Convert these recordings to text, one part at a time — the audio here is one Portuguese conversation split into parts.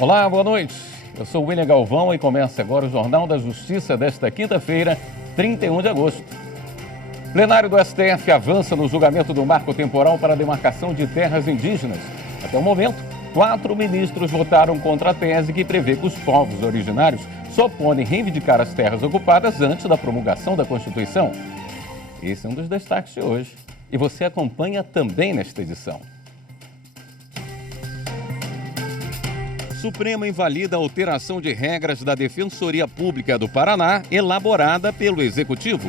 Olá, boa noite. Eu sou William Galvão e começa agora o Jornal da Justiça desta quinta-feira, 31 de agosto. Plenário do STF avança no julgamento do marco temporal para a demarcação de terras indígenas. Até o momento, 4 ministros votaram contra a tese que prevê que os povos originários só podem reivindicar as terras ocupadas antes da promulgação da Constituição. Esse é um dos destaques de hoje. E você acompanha também nesta edição. Supremo invalida a alteração de regras da Defensoria Pública do Paraná, elaborada pelo Executivo.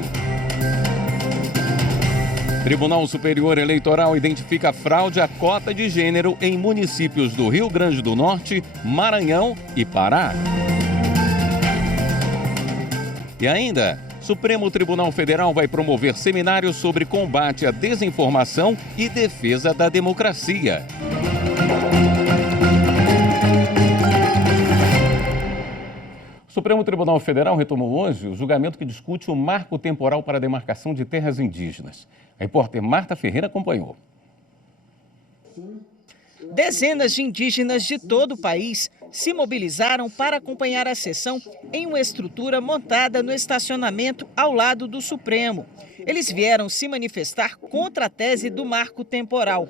Tribunal Superior Eleitoral identifica fraude à cota de gênero em municípios do Rio Grande do Norte, Maranhão e Pará. E ainda, Supremo Tribunal Federal vai promover seminários sobre combate à desinformação e defesa da democracia. O Supremo Tribunal Federal retomou hoje o julgamento que discute o marco temporal para a demarcação de terras indígenas. A repórter Marta Ferreira acompanhou. Dezenas de indígenas de todo o país se mobilizaram para acompanhar a sessão em uma estrutura montada no estacionamento ao lado do Supremo. Eles vieram se manifestar contra a tese do marco temporal.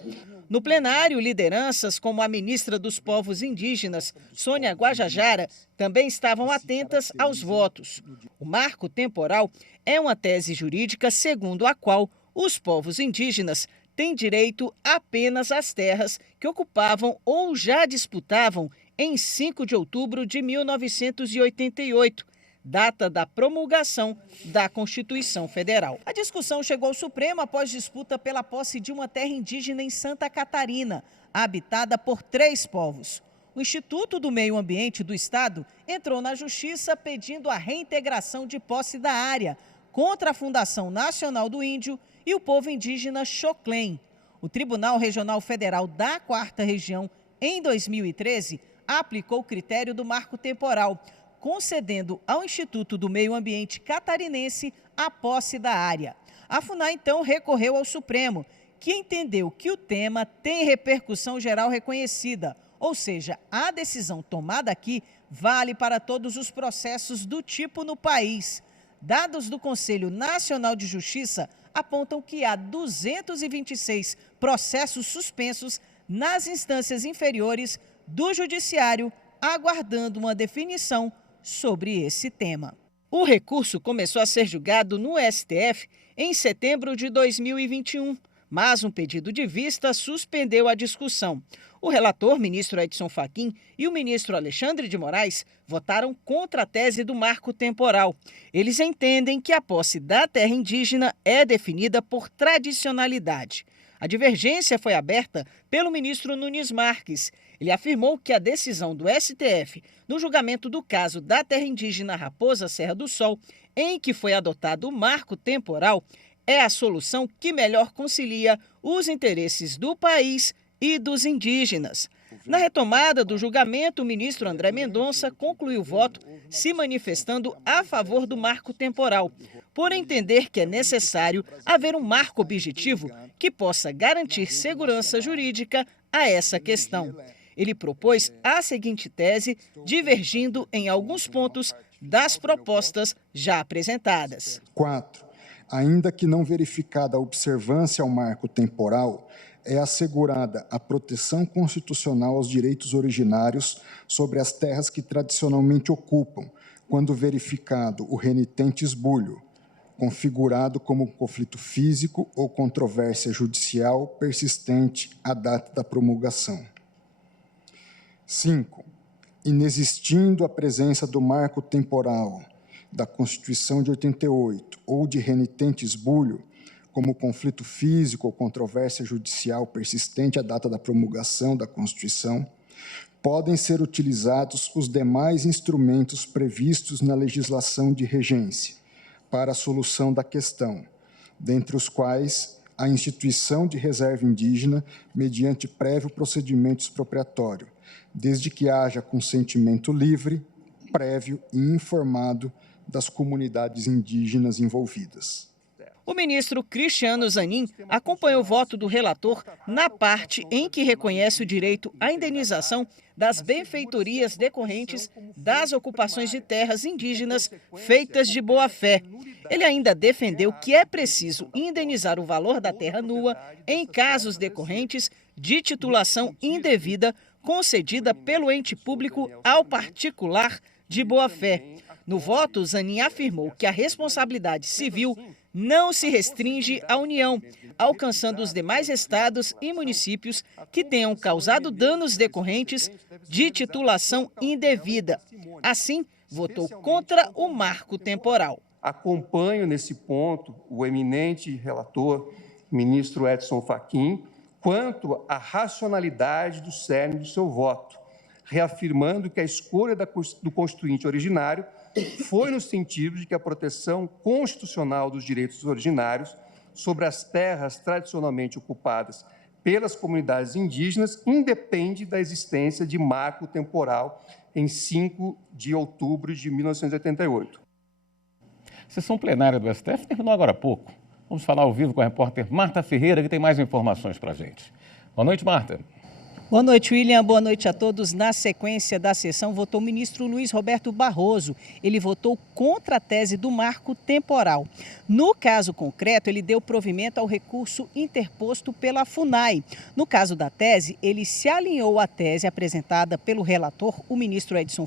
No plenário, lideranças como a ministra dos Povos Indígenas, Sônia Guajajara, também estavam atentas aos votos. O marco temporal é uma tese jurídica segundo a qual os povos indígenas têm direito apenas às terras que ocupavam ou já disputavam em 5 de outubro de 1988, data da promulgação da Constituição Federal. A discussão chegou ao Supremo após disputa pela posse de uma terra indígena em Santa Catarina, habitada por 3 povos. O Instituto do Meio Ambiente do Estado entrou na Justiça pedindo a reintegração de posse da área contra a Fundação Nacional do Índio e o povo indígena Xoclém. O Tribunal Regional Federal da 4ª Região, em 2013, aplicou o critério do marco temporal, concedendo ao Instituto do Meio Ambiente catarinense a posse da área. A FUNAI, então, recorreu ao Supremo, que entendeu que o tema tem repercussão geral reconhecida, ou seja, a decisão tomada aqui vale para todos os processos do tipo no país. Dados do Conselho Nacional de Justiça apontam que há 226 processos suspensos nas instâncias inferiores do Judiciário, aguardando uma definição sobre esse tema. O recurso começou a ser julgado no STF em setembro de 2021, mas um pedido de vista suspendeu a discussão. O relator, ministro Edson Fachin, e o ministro Alexandre de Moraes votaram contra a tese do marco temporal. Eles entendem que a posse da terra indígena é definida por tradicionalidade. A divergência foi aberta pelo ministro Nunes Marques. Ele afirmou que a decisão do STF no julgamento do caso da terra indígena Raposa Serra do Sol, em que foi adotado o marco temporal, é a solução que melhor concilia os interesses do país e dos indígenas. Na retomada do julgamento, o ministro André Mendonça concluiu o voto se manifestando a favor do marco temporal, por entender que é necessário haver um marco objetivo que possa garantir segurança jurídica a essa questão. Ele propôs a seguinte tese, divergindo em alguns pontos das propostas já apresentadas. 4. Ainda que não verificada a observância ao marco temporal, é assegurada a proteção constitucional aos direitos originários sobre as terras que tradicionalmente ocupam, quando verificado o renitente esbulho, configurado como conflito físico ou controvérsia judicial persistente à data da promulgação. 5. Inexistindo a presença do marco temporal da Constituição de 88 ou de renitente esbulho, como conflito físico ou controvérsia judicial persistente à data da promulgação da Constituição, podem ser utilizados os demais instrumentos previstos na legislação de regência para a solução da questão, dentre os quais a instituição de reserva indígena mediante prévio procedimento expropriatório, desde que haja consentimento livre, prévio e informado das comunidades indígenas envolvidas. O ministro Cristiano Zanin acompanhou o voto do relator na parte em que reconhece o direito à indenização das benfeitorias decorrentes das ocupações de terras indígenas feitas de boa-fé. Ele ainda defendeu que é preciso indenizar o valor da terra nua em casos decorrentes de titulação indevida concedida pelo ente público ao particular de boa-fé. No voto, Zanin afirmou que a responsabilidade civil não se restringe à União, alcançando os demais estados e municípios que tenham causado danos decorrentes de titulação indevida. Assim, votou contra o marco temporal. Acompanho nesse ponto o eminente relator, ministro Edson Fachin, quanto à racionalidade do cerne do seu voto, reafirmando que a escolha do constituinte originário foi no sentido de que a proteção constitucional dos direitos originários sobre as terras tradicionalmente ocupadas pelas comunidades indígenas independe da existência de marco temporal em 5 de outubro de 1988. A sessão plenária do STF terminou agora há pouco. Vamos falar ao vivo com a repórter Marta Ferreira, que tem mais informações para a gente. Boa noite, Marta. Boa noite, William. Boa noite a todos. Na sequência da sessão, votou o ministro Luiz Roberto Barroso. Ele votou contra a tese do marco temporal. No caso concreto, ele deu provimento ao recurso interposto pela FUNAI. No caso da tese, ele se alinhou à tese apresentada pelo relator, o ministro Edson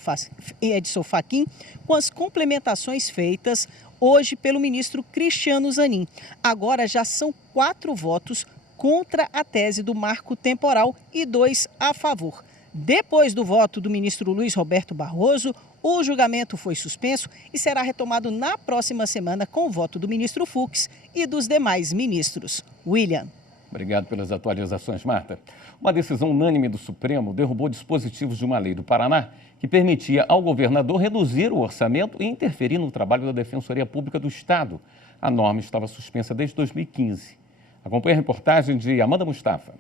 Fachin, com as complementações feitas hoje pelo ministro Cristiano Zanin. Agora já são 4 votos contra a tese do marco temporal e 2 a favor. Depois do voto do ministro Luiz Roberto Barroso, o julgamento foi suspenso e será retomado na próxima semana com o voto do ministro Fux e dos demais ministros. William. Obrigado pelas atualizações, Marta. Uma decisão unânime do Supremo derrubou dispositivos de uma lei do Paraná que permitia ao governador reduzir o orçamento e interferir no trabalho da Defensoria Pública do Estado. A norma estava suspensa desde 2015. Acompanhe a reportagem de Amanda Mustafa.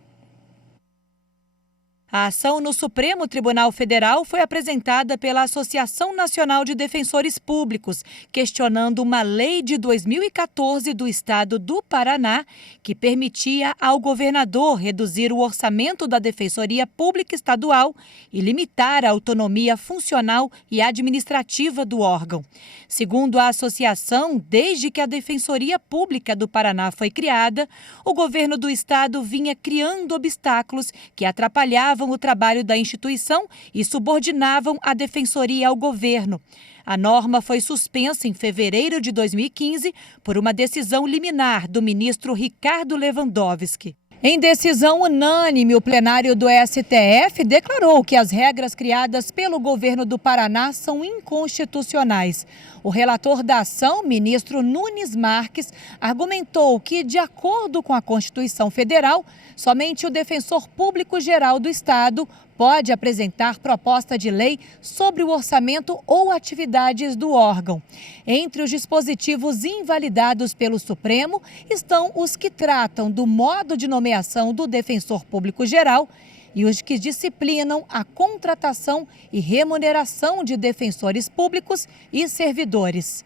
A ação no Supremo Tribunal Federal foi apresentada pela Associação Nacional de Defensores Públicos, questionando uma lei de 2014 do estado do Paraná que permitia ao governador reduzir o orçamento da Defensoria Pública Estadual e limitar a autonomia funcional e administrativa do órgão. Segundo a associação, desde que a Defensoria Pública do Paraná foi criada, o governo do estado vinha criando obstáculos que atrapalhavam o trabalho da instituição e subordinavam a defensoria ao governo. A norma foi suspensa em fevereiro de 2015 por uma decisão liminar do ministro Ricardo Lewandowski. Em decisão unânime, o plenário do STF declarou que as regras criadas pelo governo do Paraná são inconstitucionais. O relator da ação, ministro Nunes Marques, argumentou que, de acordo com a Constituição Federal, somente o defensor público-geral do Estado pode apresentar proposta de lei sobre o orçamento ou atividades do órgão. Entre os dispositivos invalidados pelo Supremo estão os que tratam do modo de nomeação do defensor público-geral e os que disciplinam a contratação e remuneração de defensores públicos e servidores.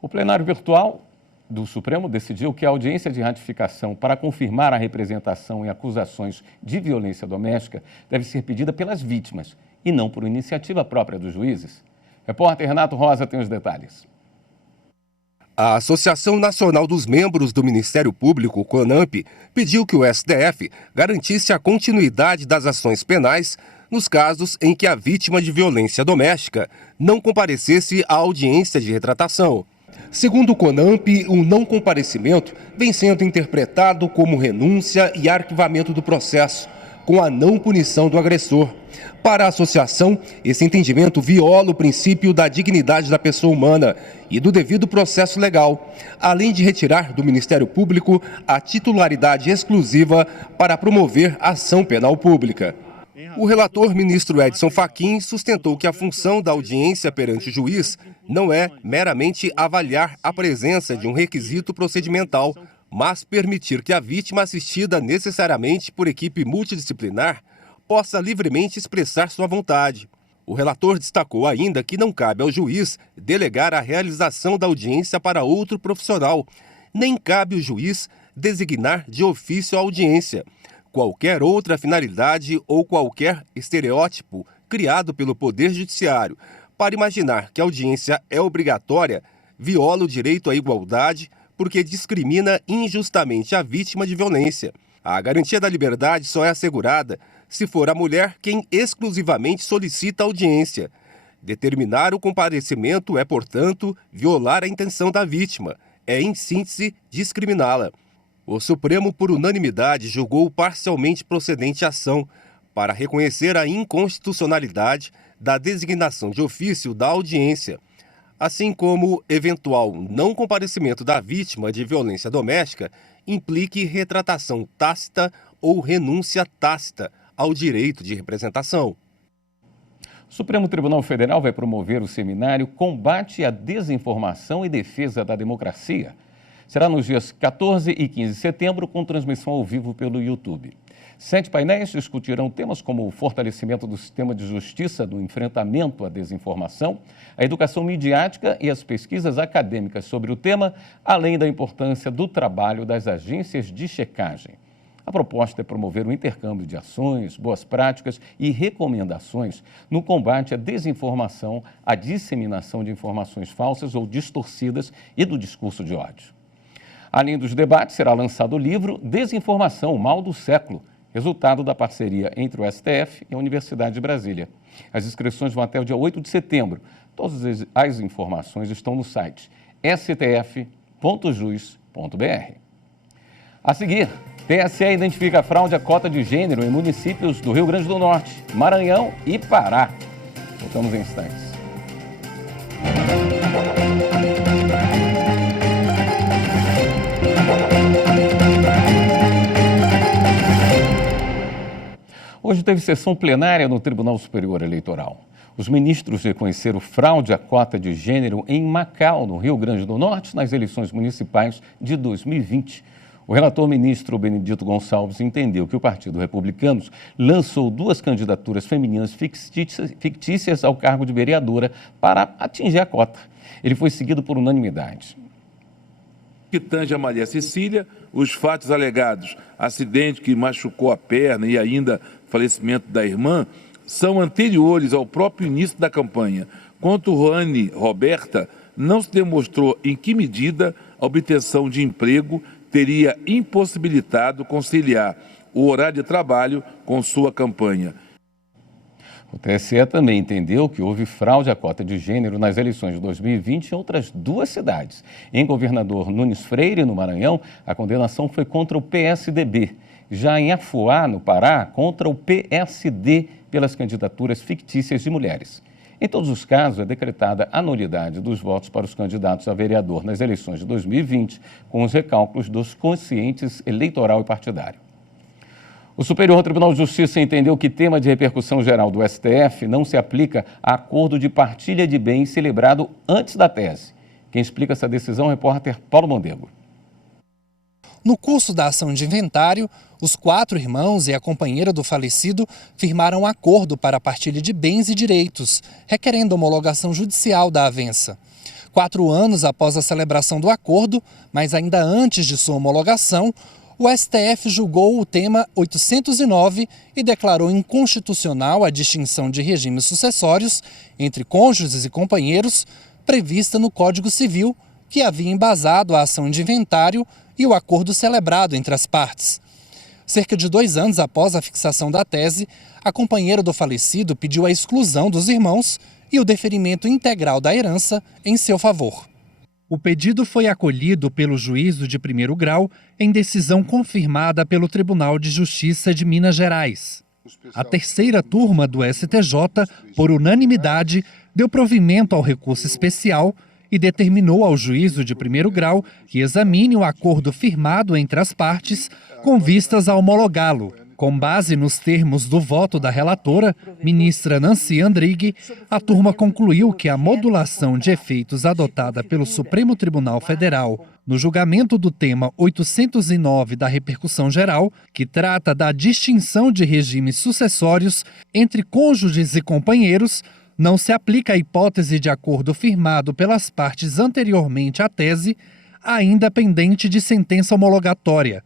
O plenário virtual do Supremo decidiu que a audiência de ratificação para confirmar a representação em acusações de violência doméstica deve ser pedida pelas vítimas e não por iniciativa própria dos juízes. Repórter Renato Rosa tem os detalhes. A Associação Nacional dos Membros do Ministério Público, CONAMP, pediu que o STF garantisse a continuidade das ações penais nos casos em que a vítima de violência doméstica não comparecesse à audiência de retratação. Segundo o CONAMP, o não comparecimento vem sendo interpretado como renúncia e arquivamento do processo, com a não punição do agressor. Para a associação, esse entendimento viola o princípio da dignidade da pessoa humana e do devido processo legal, além de retirar do Ministério Público a titularidade exclusiva para promover ação penal pública. O relator, ministro Edson Fachin, sustentou que a função da audiência perante o juiz não é meramente avaliar a presença de um requisito procedimental, mas permitir que a vítima assistida necessariamente por equipe multidisciplinar possa livremente expressar sua vontade. O relator destacou ainda que não cabe ao juiz delegar a realização da audiência para outro profissional, nem cabe o juiz designar de ofício a audiência. Qualquer outra finalidade ou qualquer estereótipo criado pelo Poder Judiciário para imaginar que a audiência é obrigatória viola o direito à igualdade porque discrimina injustamente a vítima de violência. A garantia da liberdade só é assegurada se for a mulher quem exclusivamente solicita audiência. Determinar o comparecimento é, portanto, violar a intenção da vítima. É, em síntese, discriminá-la. O Supremo, por unanimidade, julgou parcialmente procedente a ação para reconhecer a inconstitucionalidade da designação de ofício da audiência, assim como eventual não comparecimento da vítima de violência doméstica implique retratação tácita ou renúncia tácita ao direito de representação. O Supremo Tribunal Federal vai promover o seminário Combate à Desinformação e Defesa da Democracia. Será nos dias 14 e 15 de setembro, com transmissão ao vivo pelo YouTube. 7 painéis discutirão temas como o fortalecimento do sistema de justiça no enfrentamento à desinformação, a educação midiática e as pesquisas acadêmicas sobre o tema, além da importância do trabalho das agências de checagem. A proposta é promover o intercâmbio de ações, boas práticas e recomendações no combate à desinformação, à disseminação de informações falsas ou distorcidas e do discurso de ódio. Além dos debates, será lançado o livro Desinformação, o Mal do Século, resultado da parceria entre o STF e a Universidade de Brasília. As inscrições vão até o dia 8 de setembro. Todas as informações estão no site stf.jus.br. A seguir, TSE identifica fraude à cota de gênero em municípios do Rio Grande do Norte, Maranhão e Pará. Voltamos em instantes. Hoje teve sessão plenária no Tribunal Superior Eleitoral. Os ministros reconheceram fraude à cota de gênero em Macau, no Rio Grande do Norte, nas eleições municipais de 2020. O relator ministro Benedito Gonçalves entendeu que o Partido Republicano lançou 2 candidaturas femininas fictícias ao cargo de vereadora para atingir a cota. Ele foi seguido por unanimidade. Que tange a Maria Cecília, os fatos alegados, acidente que machucou a perna e ainda falecimento da irmã, são anteriores ao próprio início da campanha. Quanto Roane Roberta, não se demonstrou em que medida a obtenção de emprego teria impossibilitado conciliar o horário de trabalho com sua campanha. O TSE também entendeu que houve fraude à cota de gênero nas eleições de 2020 em outras 2 cidades. Em Governador Nunes Freire, no Maranhão, a condenação foi contra o PSDB. Já em Afuá, no Pará, contra o PSD pelas candidaturas fictícias de mulheres. Em todos os casos, é decretada a nulidade dos votos para os candidatos a vereador nas eleições de 2020, com os recálculos dos quocientes eleitoral e partidário. O Superior Tribunal de Justiça entendeu que tema de repercussão geral do STF não se aplica a acordo de partilha de bens celebrado antes da tese. Quem explica essa decisão é o repórter Paulo Mondego. No curso da ação de inventário, os 4 irmãos e a companheira do falecido firmaram um acordo para a partilha de bens e direitos, requerendo homologação judicial da avença. 4 anos após a celebração do acordo, mas ainda antes de sua homologação, o STF julgou o tema 809 e declarou inconstitucional a distinção de regimes sucessórios entre cônjuges e companheiros prevista no Código Civil, que havia embasado a ação de inventário e o acordo celebrado entre as partes. Cerca de 2 anos após a fixação da tese, a companheira do falecido pediu a exclusão dos irmãos e o deferimento integral da herança em seu favor. O pedido foi acolhido pelo juízo de primeiro grau em decisão confirmada pelo Tribunal de Justiça de Minas Gerais. A 3ª turma do STJ, por unanimidade, deu provimento ao recurso especial e determinou ao juízo de primeiro grau que examine o acordo firmado entre as partes com vistas a homologá-lo. Com base nos termos do voto da relatora, ministra Nancy Andrighi, a turma concluiu que a modulação de efeitos adotada pelo Supremo Tribunal Federal no julgamento do tema 809 da repercussão geral, que trata da distinção de regimes sucessórios entre cônjuges e companheiros, não se aplica a hipótese de acordo firmado pelas partes anteriormente à tese, ainda pendente de sentença homologatória.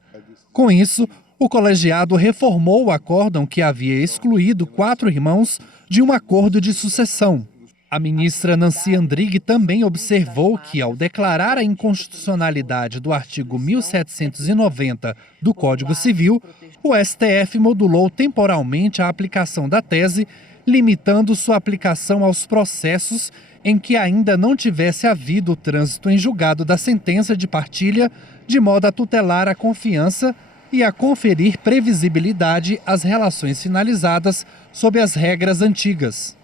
Com isso, o colegiado reformou o acórdão que havia excluído 4 irmãos de um acordo de sucessão. A ministra Nancy Andrighi também observou que, ao declarar a inconstitucionalidade do artigo 1790 do Código Civil, o STF modulou temporalmente a aplicação da tese, limitando sua aplicação aos processos em que ainda não tivesse havido o trânsito em julgado da sentença de partilha, de modo a tutelar a confiança e a conferir previsibilidade às relações finalizadas sob as regras antigas.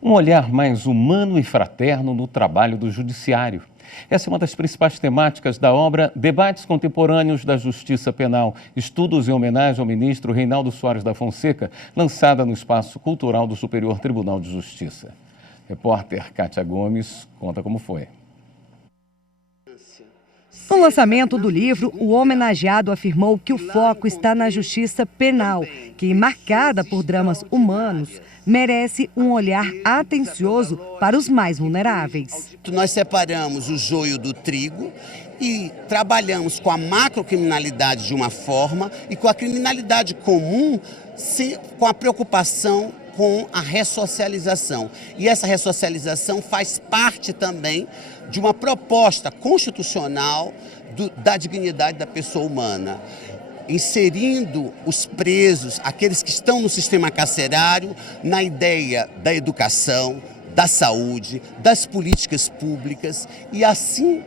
Um olhar mais humano e fraterno no trabalho do judiciário. Essa é uma das principais temáticas da obra Debates Contemporâneos da Justiça Penal, estudos em homenagem ao ministro Reinaldo Soares da Fonseca, lançada no Espaço Cultural do Superior Tribunal de Justiça. Repórter Kátia Gomes conta como foi. No lançamento do livro, o homenageado afirmou que o foco está na justiça penal, que, marcada por dramas humanos, merece um olhar atencioso para os mais vulneráveis. Nós separamos o joio do trigo e trabalhamos com a macrocriminalidade de uma forma e com a criminalidade comum, com a preocupação com a ressocialização. E essa ressocialização faz parte também de uma proposta constitucional da dignidade da pessoa humana, inserindo os presos, aqueles que estão no sistema carcerário, na ideia da educação, da saúde, das políticas públicas e assim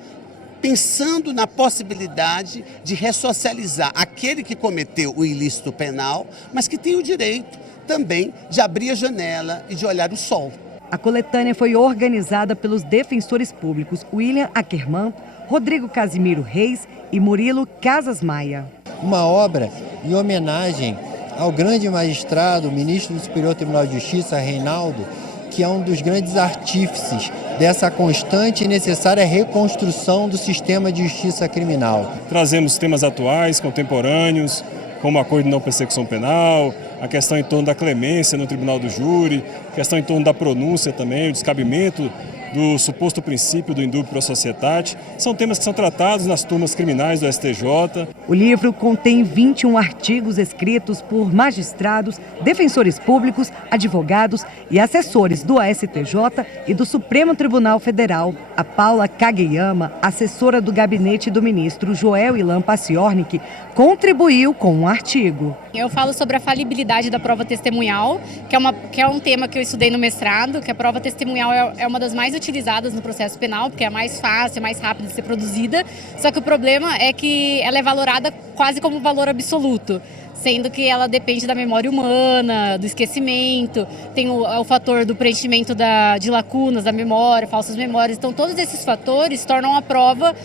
pensando na possibilidade de ressocializar aquele que cometeu o ilícito penal, mas que tem o direito também de abrir a janela e de olhar o sol. A coletânea foi organizada pelos defensores públicos William Ackerman, Rodrigo Casimiro Reis e Murilo Casas Maia. Uma obra em homenagem ao grande magistrado, ministro do Superior Tribunal de Justiça, Reinaldo, que é um dos grandes artífices dessa constante e necessária reconstrução do sistema de justiça criminal. Trazemos temas atuais, contemporâneos, como o acordo de não persecução penal, a questão em torno da clemência no tribunal do júri, a questão em torno da pronúncia também, o descabimento do suposto princípio do indubio pro societate. São temas que são tratados nas turmas criminais do STJ. O livro contém 21 artigos escritos por magistrados, defensores públicos, advogados e assessores do STJ e do Supremo Tribunal Federal. A Paula Kageyama, assessora do gabinete do ministro Joel Ilan Paciornik, contribuiu com um artigo. Eu falo sobre a falibilidade da prova testemunhal, que é um tema que eu estudei no mestrado, que a prova testemunhal é uma das mais utilizadas no processo penal, porque é mais fácil, mais rápida de ser produzida, só que o problema é que ela é valorada quase como valor absoluto, sendo que ela depende da memória humana, do esquecimento, tem o fator do preenchimento de lacunas da memória, falsas memórias, então todos esses fatores tornam a prova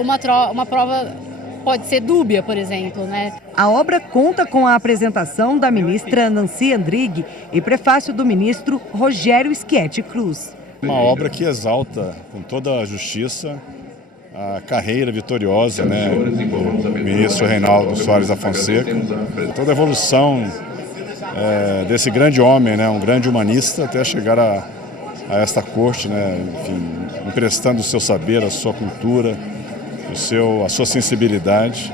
uma prova pode ser dúbia, por exemplo, né? A obra conta com a apresentação da ministra Nancy Andrighi e prefácio do ministro Rogério Schietti Cruz. Uma obra que exalta com toda a justiça a carreira vitoriosa, do ministro Reinaldo Soares da Fonseca, toda a evolução desse grande homem, um grande humanista, até chegar a esta corte, enfim, emprestando o seu saber, a sua cultura, a sua sensibilidade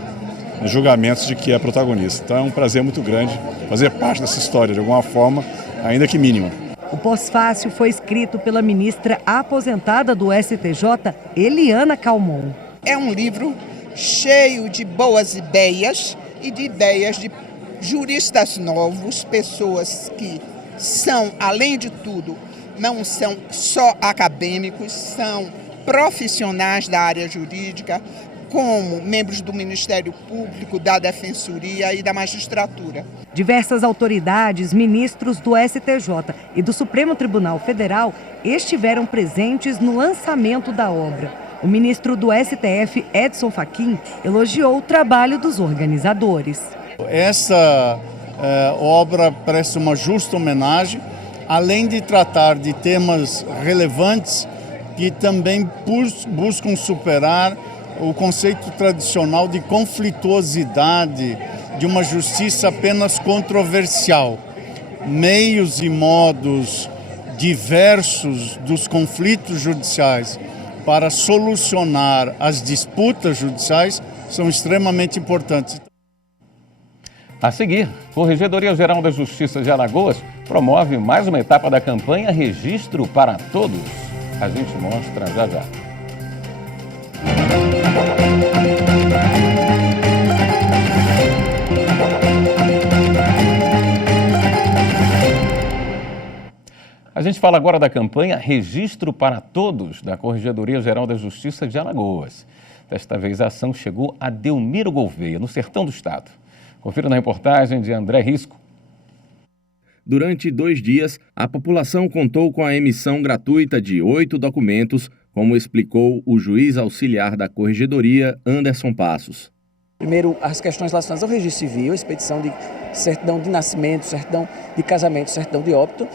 nos julgamentos de que é protagonista. Então é um prazer muito grande fazer parte dessa história, de alguma forma, ainda que mínima. O pós-fácil foi escrito pela ministra aposentada do STJ, Eliana Calmon. É um livro cheio de boas ideias e de ideias de juristas novos, pessoas que são, além de tudo, não são só acadêmicos, são profissionais da área jurídica, como membros do Ministério Público, da Defensoria e da Magistratura. Diversas autoridades, ministros do STJ e do Supremo Tribunal Federal estiveram presentes no lançamento da obra. O ministro do STF, Edson Fachin, elogiou o trabalho dos organizadores. Essa obra presta uma justa homenagem, além de tratar de temas relevantes que também buscam superar o conceito tradicional de conflituosidade de uma justiça apenas controversial. Meios e modos diversos dos conflitos judiciais para solucionar as disputas judiciais são extremamente importantes. A seguir, Corregedoria Geral da Justiça de Alagoas promove mais uma etapa da campanha Registro para Todos. A gente mostra já já. A gente fala agora da campanha Registro para Todos, da Corregedoria Geral da Justiça de Alagoas. Desta vez a ação chegou a Delmiro Gouveia, no sertão do estado. Confira na reportagem de André Risco. Durante 2 dias, a população contou com a emissão gratuita de 8 documentos, como explicou o juiz auxiliar da Corregedoria, Anderson Passos. Primeiro, as questões relacionadas ao registro civil, expedição de certidão de nascimento, certidão de casamento, certidão de óbito,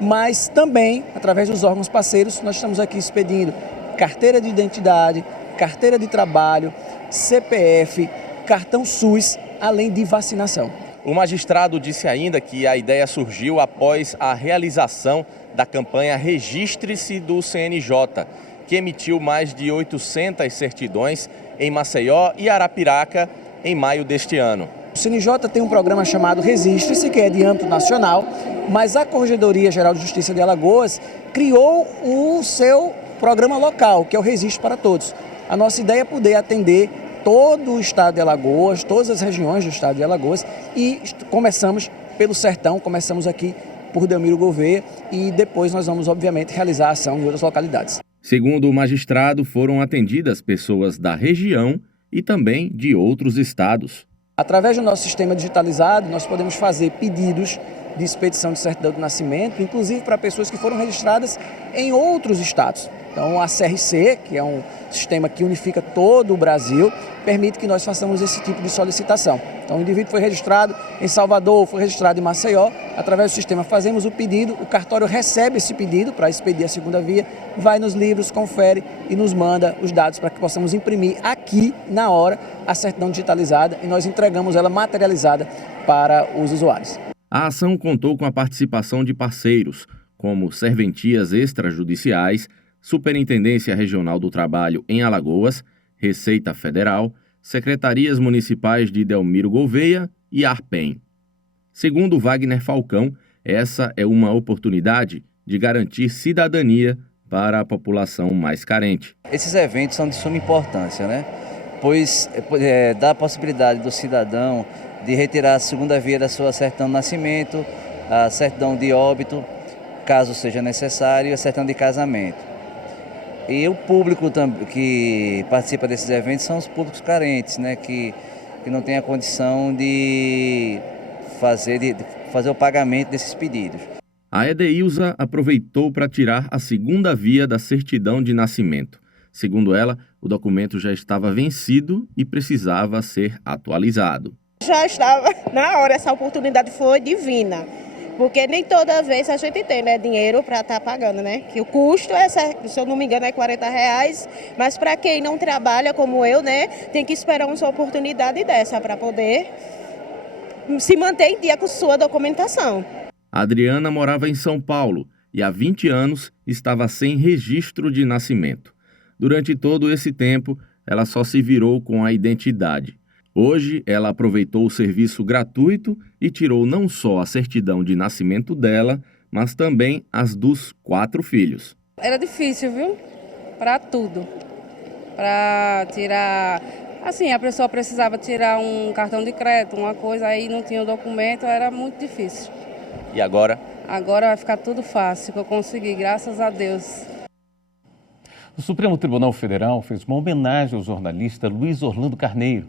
mas também, através dos órgãos parceiros, nós estamos aqui expedindo carteira de identidade, carteira de trabalho, CPF, cartão SUS, além de vacinação. O magistrado disse ainda que a ideia surgiu após a realização da campanha Registre-se do CNJ, que emitiu mais de 800 certidões em Maceió e Arapiraca em maio deste ano. O CNJ tem um programa chamado Registre-se, que é de âmbito nacional, mas a Corregedoria Geral de Justiça de Alagoas criou o seu programa local, que é o Registro para Todos. A nossa ideia é poder atender todo o estado de Alagoas, todas as regiões do estado de Alagoas, e começamos pelo sertão, começamos aqui por Delmiro Gouveia e depois nós vamos, obviamente, realizar a ação em outras localidades. Segundo o magistrado, foram atendidas pessoas da região e também de outros estados. Através do nosso sistema digitalizado, nós podemos fazer pedidos de expedição de certidão de nascimento, inclusive para pessoas que foram registradas em outros estados. Então, a CRC, que é um sistema que unifica todo o Brasil, permite que nós façamos esse tipo de solicitação. Então, o indivíduo foi registrado em Salvador, foi registrado em Maceió, através do sistema fazemos o pedido, o cartório recebe esse pedido para expedir a segunda via, vai nos livros, confere e nos manda os dados para que possamos imprimir aqui, na hora, a certidão digitalizada e nós entregamos ela materializada para os usuários. A ação contou com a participação de parceiros, como serventias extrajudiciais, Superintendência Regional do Trabalho em Alagoas, Receita Federal, Secretarias Municipais de Delmiro Gouveia e Arpem. Segundo Wagner Falcão, essa é uma oportunidade de garantir cidadania para a população mais carente. Esses eventos são de suma importância, né? Pois dá a possibilidade do cidadão de retirar a segunda via da sua certidão de nascimento, a certidão de óbito, caso seja necessário, e a certidão de casamento. E o público que participa desses eventos são os públicos carentes, né, que não têm a condição de fazer o pagamento desses pedidos. A Edeilza aproveitou para tirar a segunda via da certidão de nascimento. Segundo ela, o documento já estava vencido e precisava ser atualizado. Já estava na hora, essa oportunidade foi divina. Porque nem toda vez a gente tem, né, dinheiro para estar pagando, né? Que o custo, se eu não me engano, é R$40, mas para quem não trabalha como eu, né, tem que esperar uma oportunidade dessa para poder se manter em dia com sua documentação. A Adriana morava em São Paulo e há 20 anos estava sem registro de nascimento. Durante todo esse tempo, ela só se virou com a identidade. Hoje, ela aproveitou o serviço gratuito e tirou não só a certidão de nascimento dela, mas também as dos 4 filhos. Era difícil, viu? Para tudo. Para tirar... Assim, a pessoa precisava tirar um cartão de crédito, uma coisa, aí não tinha o documento, era muito difícil. E agora? Agora vai ficar tudo fácil, que eu consegui, graças a Deus. O Supremo Tribunal Federal fez uma homenagem ao jornalista Luiz Orlando Carneiro.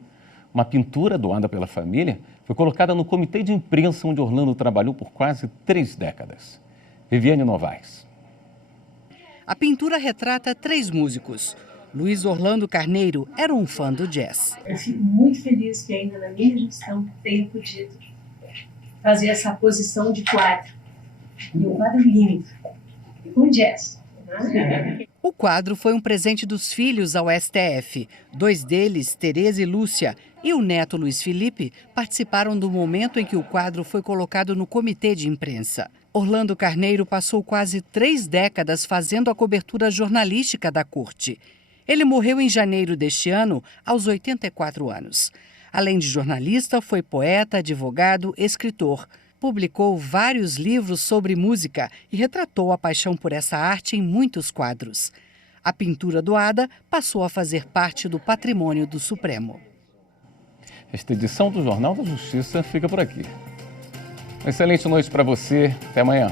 Uma pintura doada pela família foi colocada no comitê de imprensa onde Orlando trabalhou por quase 3 décadas. Viviane Novaes. A pintura retrata 3 músicos. Luiz Orlando Carneiro era um fã do jazz. Eu fico muito feliz que ainda na minha gestão tenha podido fazer essa posição de quadro. E um quadro lindo, e com jazz. O quadro foi um presente dos filhos ao STF. 2 deles, Tereza e Lúcia, e o neto Luiz Felipe, participaram do momento em que o quadro foi colocado no comitê de imprensa. Orlando Carneiro passou quase 3 décadas fazendo a cobertura jornalística da corte. Ele morreu em janeiro deste ano, aos 84 anos. Além de jornalista, foi poeta, advogado, escritor. Publicou vários livros sobre música e retratou a paixão por essa arte em muitos quadros. A pintura doada passou a fazer parte do patrimônio do Supremo. Esta edição do Jornal da Justiça fica por aqui. Uma excelente noite para você. Até amanhã.